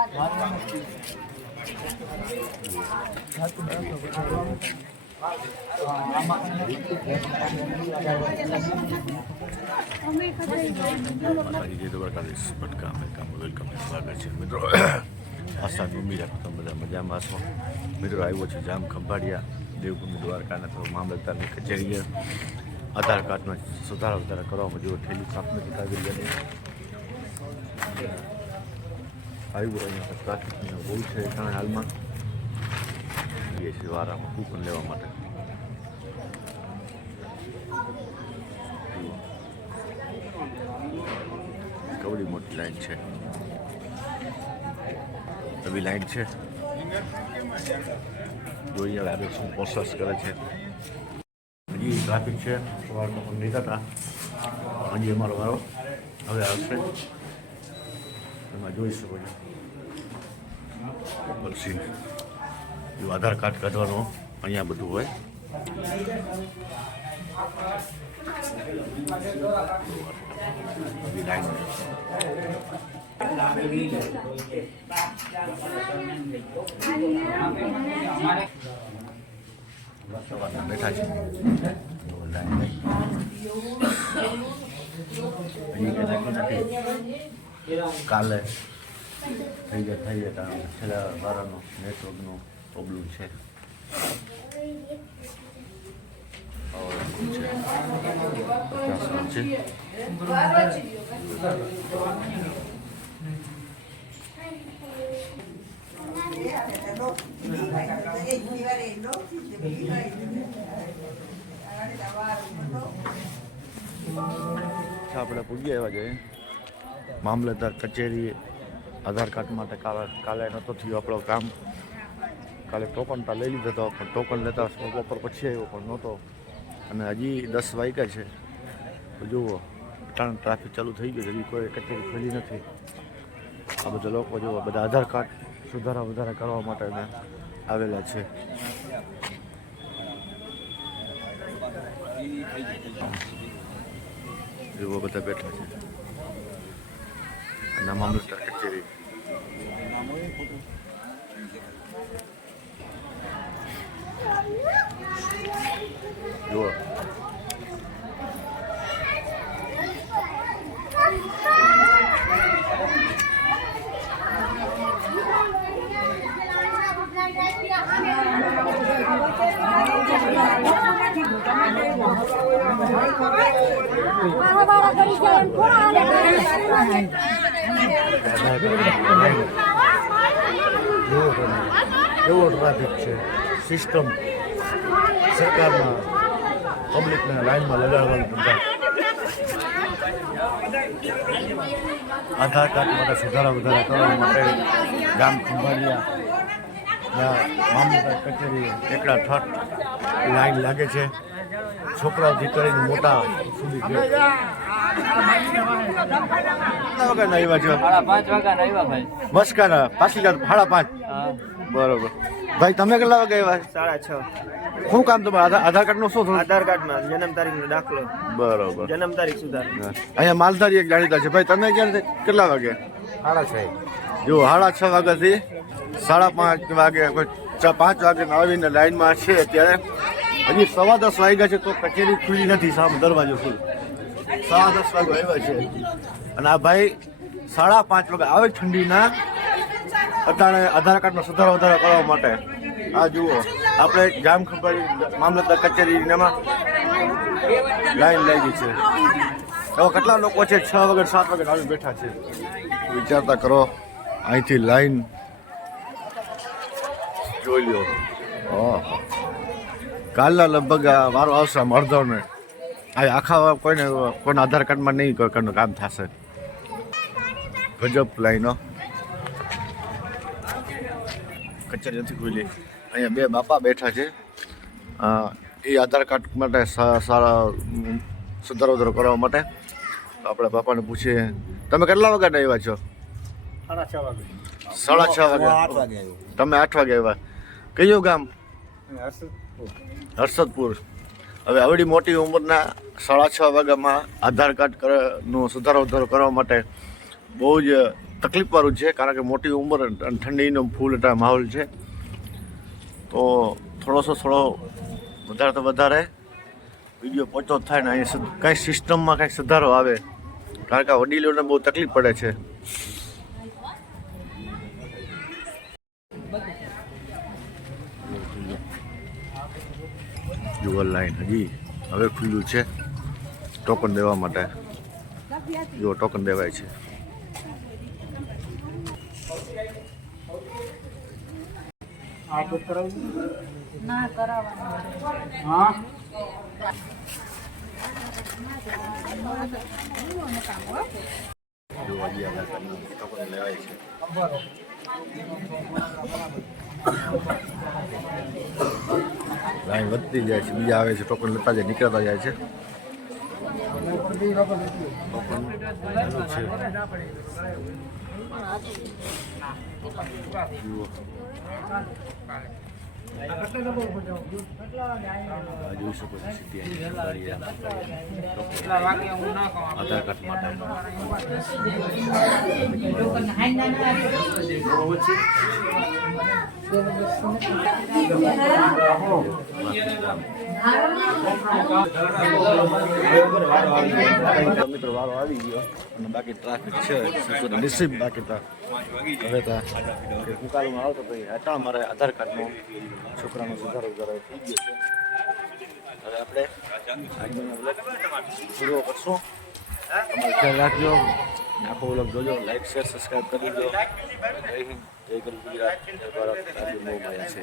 મિત્રો આસાદ ઉમેરા તમે બધા મજામાં છો મિત્રો. આવ્યો છે જામ ખંભાળિયા દેવભૂમિ દ્વારકાના તો મામલતદારની કચેરીએ આધાર કાર્ડમાં સુધારા વધારા કરવામાં જો ઠેલી કાપને આવી ગયા આવ્યું અહીંયા ટ્રાફિકનો બહુ છે કારણ હાલમાં એ છે વારામાં કૂપન લેવા માટે. કવડી મોટી લાઈન છે, નવી લાઈન છે. જોઈએ હવે શું પ્રોસેસ કરે છે. હજી ટ્રાફિક છે, સવારમાં પણ નહીં થતા. હજી અમારો વારો હવે આવશે, એમાં જોઈ શકો છો. બલસી જો આધાર કાર્ડ કાઢવાનો અહીંયા બધું હોય. બેઠા છે કાલે થઈ જાય છેલ્લા વારાનો નેટવર્કનો પ્રોબ્લેમ છે. આપણે પૂજી આવ્યા છે મામલતદાર કચેરી આધાર કાર્ડ માટે. કાલે નહોતો થયું આપણો કામ. કાલે ટોકન તો લઈ લીધો હતો, પણ ટોકન લેતા બપોર પછી આવ્યો પણ નહોતો. અને હજી 10 વાગ્યા છે તો જુઓ કારણ ટ્રાફિક ચાલુ થઈ ગયું છે. હજી કોઈ કચેરી ખુલી નથી. આ બધા લોકો જુઓ બધા આધાર કાર્ડ સુધારા વધારા કરવા માટે આવેલા છે. જુઓ બધા બેઠા છે અને મામલતદાર કચેરી. જુઓ એવો ટ્રાફિક છે. સિસ્ટમ સરકારના પબ્લિકને લાઈનમાં લગાડવાનું બધા આધાર કાર્ડ માટે સુધારા વધારા કરવા માટે ગામ ખંભાળિયા મામલતદાર કચેરી એકડા ઠઠ લાઈન લાગે છે. છોકરાઓથી કરીને મોટા સુધી છે. મસ્કાના પાછી 5:30. બરોબર ભાઈ, તમે કેટલા વાગે આવ્યા? 6:30. શું કામ તમારે આધાર કાર્ડ નું શું થયું? આધાર કાર્ડમાં જન્મ તારીખનો દાખલો. બરોબર, જન્મ તારીખ સુધાર. અહીંયા માલધારી એક જાણીતા છે. ભાઈ તમે ક્યારે કેટલા વાગે? 6:30. જો 6:30 વાગ્યાથી 5:30 વાગે 5 વાગે આવીને લાઈનમાં છે. અત્યારે હજી 10:15 વાગ્યા છે તો કચેરી ખુલ્લી નથી. સામે દરવાજો ખુલ્લો 10:15 વાગે આવ્યા છે. અને આ ભાઈ 5:30 વાગે આવે ઠંડીના અટાણે આધાર કાર્ડનો સુધારો વધારો કરવા માટે. આ જુઓ આપણે જામ ખંભાળી મામલતદાર કચેરીમાં લાઈન લાગી છે. હવે કેટલા લોકો છે? 6 વાગે 7 વાગે આવી બેઠા છે. વિચારતા કરો, અહીંથી લાઈન જોઈ લ્યો. કાલના લગભગ વારો આવશે અડધોને. આખા કોઈને આધાર કાર્ડમાં નહીં કોઈનું કામ થશે. ગજબ લાઈનો. કચેરી નથી ખુલી. અહીંયા 2 બાપા બેઠા છે. એ આધાર કાર્ડ માટે સારા સુધારો વધારો કરવા માટે. આપણે બાપાને પૂછીએ, તમે કેટલા વાગ્યા આવ્યા છો? 6:30 વાગે. તમે 8 વાગે આવ્યા. કયું ગામ? હર્ષદપુર. હવે આવડી મોટી ઉંમરના 6:30 વાગ્યામાં આધાર કાર્ડ નો સુધારો વધારો કરવા માટે બહુ જ તકલીફવાળું છે, કારણ કે મોટી ઉંમર અને ઠંડીનો ફૂલ માહોલ છે. તો થોડો વધારે તો વધારે વિડીયો પહોંચો થાય ને અહીંયા કાંઈ સિસ્ટમમાં કાંઈક સુધારો આવે, કારણ કે વડીલોને બહુ તકલીફ પડે છે. જુઓ લાઈન હજી હવે ખુલ્લું છે ટોકન દેવા માટે. જુઓ ટોકન દેવાય છે. ના કરાવવાનું. હા જુઓ હજી આધાર કાર્ડનું ટોકન લેવાય છે. લાઈન વધતી જાય છે, બીજા આવે છે, ટોકન લેતા જાય, નીકળતા જાય છે. ટોકન ચાલુ છે. જુઓ જોઈ શકો છો સીધી આધાર કાર્ડ માટે. મિત્રો વારો આવી ગયો અને બાકી ટ્રાફિક છે, નસીબ બાકી હવે તો ઉકાળમાં આવતો ભાઈ હતા મારે આધાર કાર્ડનો છોકરાનો સુધારો થઈ ગયો છે. હવે આપણે આજનો વ્લોગ પૂરો કરશું. તમારો ખ્યાલ રાખજો, આખો વ્લોગ જોજો, લાઈક શેર સબસ્ક્રાઈબ કરી દેજો. જય હિન્દ, જય ગરુ ગુજરાત, જય ભારત, રાજ્ય મોહ માયા છે.